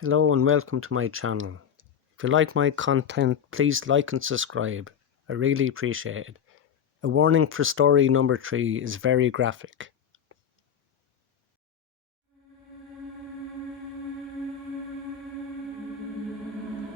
Hello and welcome to my channel. If you like my content, please like and subscribe. I really appreciate it. A warning for story number 3 is very graphic.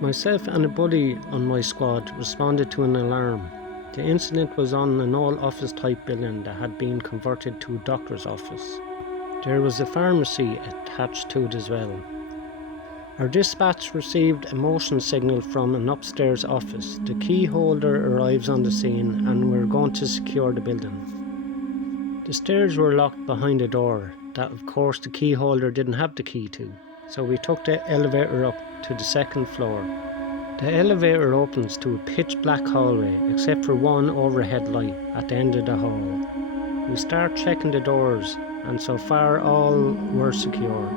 Myself and a buddy on my squad responded to an alarm. The incident was on an old office type building that had been converted to a doctor's office. There was a pharmacy attached to it as well. Our dispatch received a motion signal from an upstairs office. The key holder arrives on the scene and we're going to secure the building. The stairs were locked behind a door that of course the key holder didn't have the key to, so we took the elevator up to the second floor. The elevator opens to a pitch black hallway except for one overhead light at the end of the hall. We start checking the doors and so far all were secure.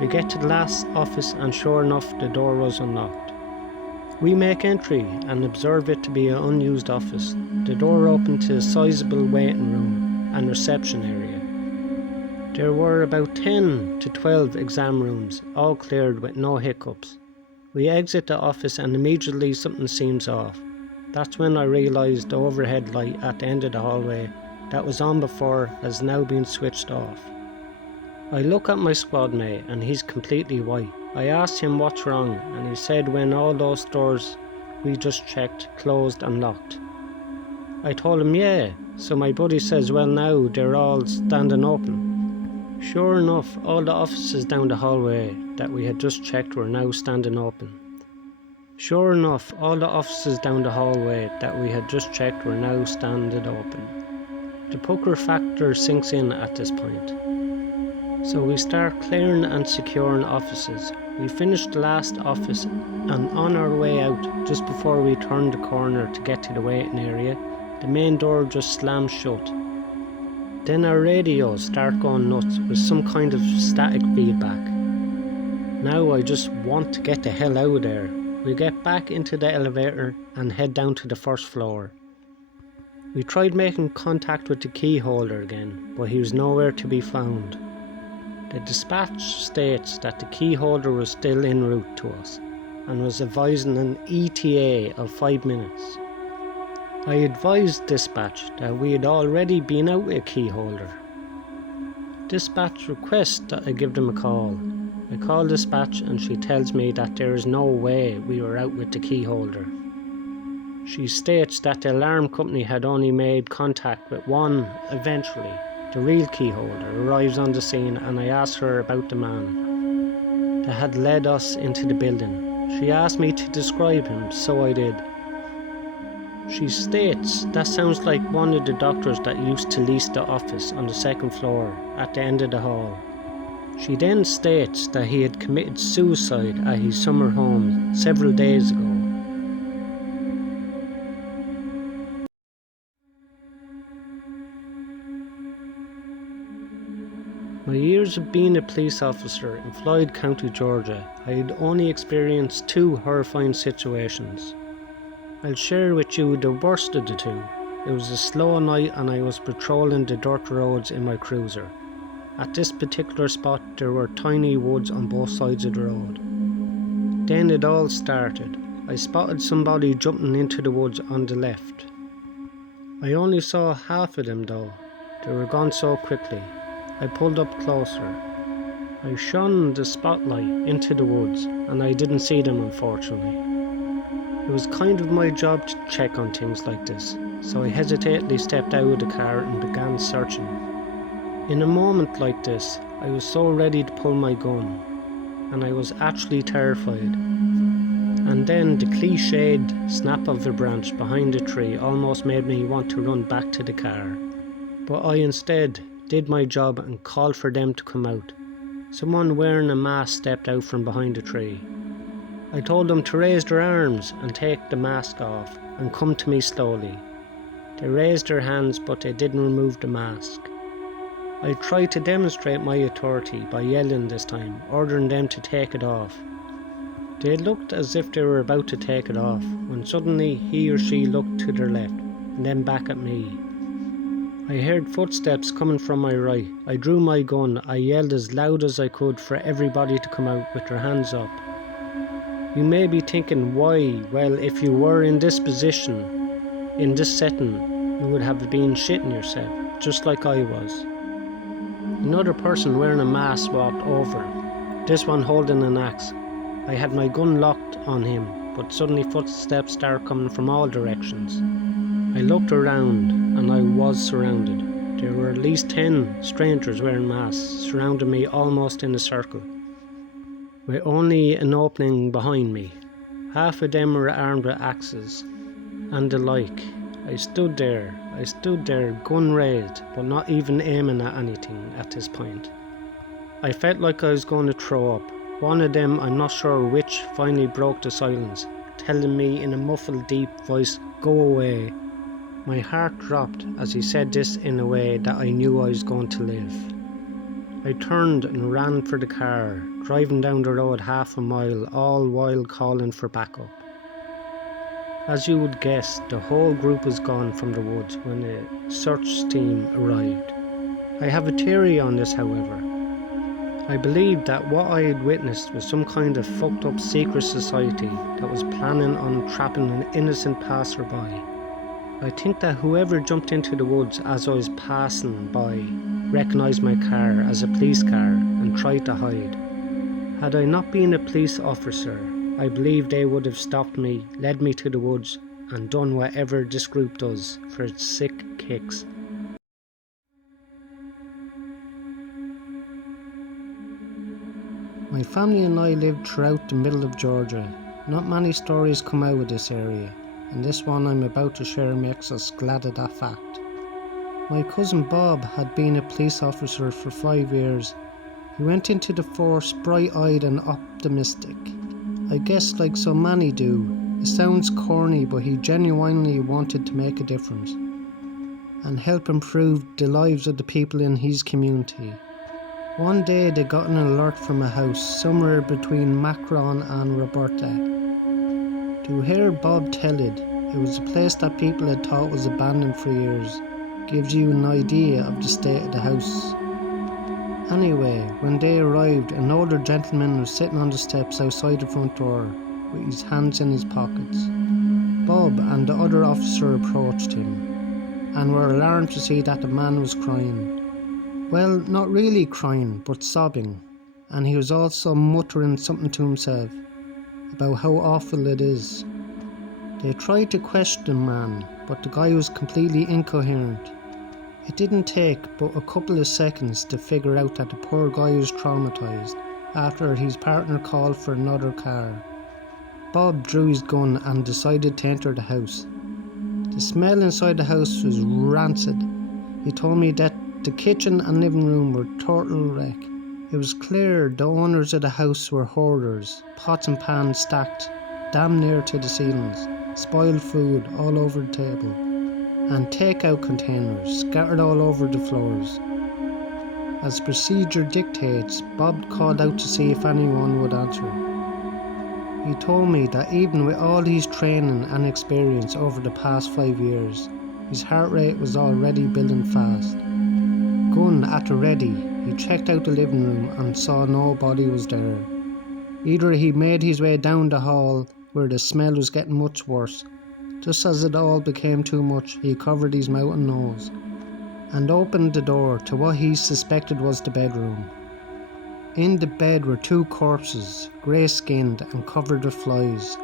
We get to the last office and sure enough the door was unlocked. We make entry and observe it to be an unused office. The door opened to a sizable waiting room and reception area. There were about 10 to 12 exam rooms, all cleared with no hiccups. We exit the office and immediately something seems off. That's when I realised the overhead light at the end of the hallway that was on before has now been switched off. I look at my squad mate and he's completely white. I asked him what's wrong and he said when all those doors we just checked closed and locked. I told him yeah, so my buddy says well now they're all standing open. Sure enough, all the offices down the hallway that we had just checked were now standing open. The pucker factor sinks in at this point. So we start clearing and securing offices. We finished the last office and on our way out, just before we turned the corner to get to the waiting area, the main door just slams shut. Then our radios start going nuts with some kind of static feedback. Now I just want to get the hell out of there. We get back into the elevator and head down to the first floor. We tried making contact with the key holder again, but he was nowhere to be found. The dispatch states that the key holder was still en route to us and was advising an ETA of 5 minutes. I advised dispatch that we had already been out with a key holder. Dispatch requests that I give them a call. I call dispatch and she tells me that there is no way we were out with the key holder. She states that the alarm company had only made contact with one eventually. The real key holder arrives on the scene and I asked her about the man that had led us into the building. She asked me to describe him, so I did. She states that sounds like one of the doctors that used to lease the office on the second floor at the end of the hall. She then states that he had committed suicide at his summer home several days ago. My years of being a police officer in Floyd County, Georgia, I had only experienced 2 horrifying situations. I'll share with you the worst of the 2. It was a slow night and I was patrolling the dirt roads in my cruiser. At this particular spot there were tiny woods on both sides of the road. Then it all started. I spotted somebody jumping into the woods on the left. I only saw half of them though. They were gone so quickly. I pulled up closer. I shone the spotlight into the woods and I didn't see them unfortunately. It was kind of my job to check on things like this, so I hesitantly stepped out of the car and began searching. In a moment like this, I was so ready to pull my gun, and I was actually terrified. And then the cliched snap of a branch behind a tree almost made me want to run back to the car. But I instead did my job and called for them to come out. Someone wearing a mask stepped out from behind a tree. I told them to raise their arms and take the mask off and come to me slowly. They raised their hands but they didn't remove the mask. I tried to demonstrate my authority by yelling this time, ordering them to take it off. They looked as if they were about to take it off when suddenly he or she looked to their left and then back at me. I heard footsteps coming from my right. I drew my gun. I yelled as loud as I could for everybody to come out with their hands up. You may be thinking, why? Well, if you were in this position, in this setting, you would have been shitting yourself, just like I was. Another person wearing a mask walked over, this one holding an axe. I had my gun locked on him, but suddenly footsteps started coming from all directions. I looked around and I was surrounded. There were at least 10 strangers wearing masks surrounding me almost in a circle, with only an opening behind me. Half of them were armed with axes and the like. I stood there, gun raised, but not even aiming at anything at this point. I felt like I was going to throw up. One of them, I'm not sure which, finally broke the silence, telling me in a muffled, deep voice, "Go away." My heart dropped as he said this in a way that I knew I was going to live. I turned and ran for the car, driving down the road half a mile, all while calling for backup. As you would guess, the whole group was gone from the woods when the search team arrived. I have a theory on this, however. I believed that what I had witnessed was some kind of fucked up secret society that was planning on trapping an innocent passerby. I think that whoever jumped into the woods as I was passing by recognised my car as a police car and tried to hide. Had I not been a police officer, I believe they would have stopped me, led me to the woods, and done whatever this group does for its sick kicks. My family and I lived throughout the middle of Georgia. Not many stories come out of this area, and this one I'm about to share makes us glad of that fact. My cousin Bob had been a police officer for 5 years. He went into the force bright-eyed and optimistic. I guess like so many do. It sounds corny, but he genuinely wanted to make a difference and help improve the lives of the people in his community. One day they got an alert from a house somewhere between Macron and Roberta. To hear Bob tell it was a place that people had thought was abandoned for years. Gives you an idea of the state of the house. Anyway, when they arrived, an older gentleman was sitting on the steps outside the front door with his hands in his pockets. Bob and the other officer approached him and were alarmed to see that the man was crying. Well, not really crying, but sobbing, and he was also muttering something to himself about how awful it is. They tried to question the man, but the guy was completely incoherent. It didn't take but a couple of seconds to figure out that the poor guy was traumatised after his partner called for another car. Bob drew his gun and decided to enter the house. The smell inside the house was rancid. He told me that the kitchen and living room were total wreck. It was clear the owners of the house were hoarders, pots and pans stacked damn near to the ceilings, spoiled food all over the table, and takeout containers scattered all over the floors. As procedure dictates, Bob called out to see if anyone would answer. He told me that even with all his training and experience over the past 5 years, his heart rate was already building fast. Gun at the ready, he checked out the living room and saw nobody was there. Either he made his way down the hall where the smell was getting much worse. Just as it all became too much, he covered his mouth and nose and opened the door to what he suspected was the bedroom. In the bed were 2 corpses, grey-skinned and covered with flies.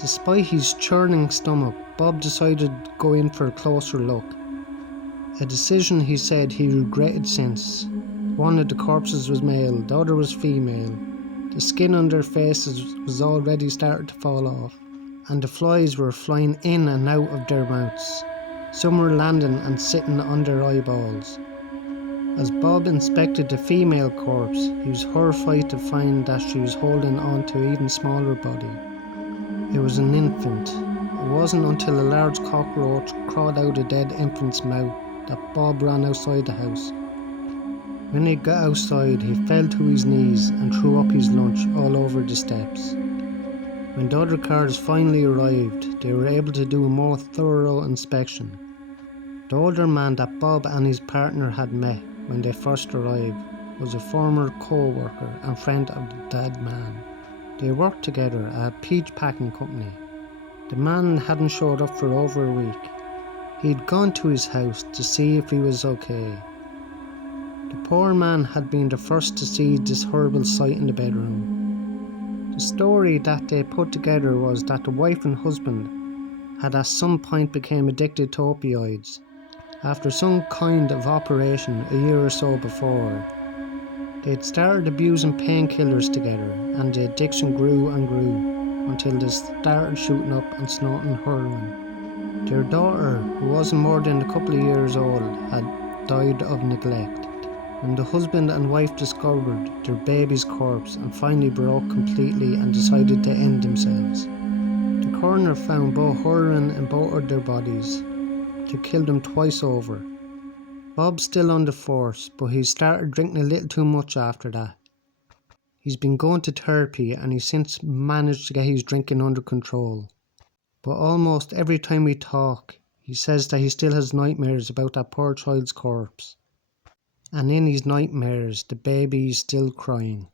Despite his churning stomach, Bob decided to go in for a closer look. A decision he said he regretted since. One of the corpses was male, the other was female. The skin on their faces was already starting to fall off, and the flies were flying in and out of their mouths. Some were landing and sitting on their eyeballs. As Bob inspected the female corpse, he was horrified to find that she was holding on to an even smaller body. It was an infant. It wasn't until a large cockroach crawled out a dead infant's mouth that Bob ran outside the house. When he got outside, he fell to his knees and threw up his lunch all over the steps. When the other cars finally arrived, they were able to do a more thorough inspection. The older man that Bob and his partner had met when they first arrived was a former co-worker and friend of the dead man. They worked together at a peach packing company. The man hadn't showed up for over a week. He'd gone to his house to see if he was okay. The poor man had been the first to see this horrible sight in the bedroom. The story that they put together was that the wife and husband had at some point become addicted to opioids after some kind of operation a year or so before. They'd started abusing painkillers together, and the addiction grew and grew until they started shooting up and snorting heroin. Their daughter, who wasn't more than a couple of years old, had died of neglect. When the husband and wife discovered their baby's corpse and finally broke completely and decided to end themselves, the coroner found both heroin in both of their bodies to kill them twice over. Bob's still on the force, but he started drinking a little too much after that. He's been going to therapy and he's since managed to get his drinking under control. But almost every time we talk, he says that he still has nightmares about that poor child's corpse. And in his nightmares, the baby is still crying.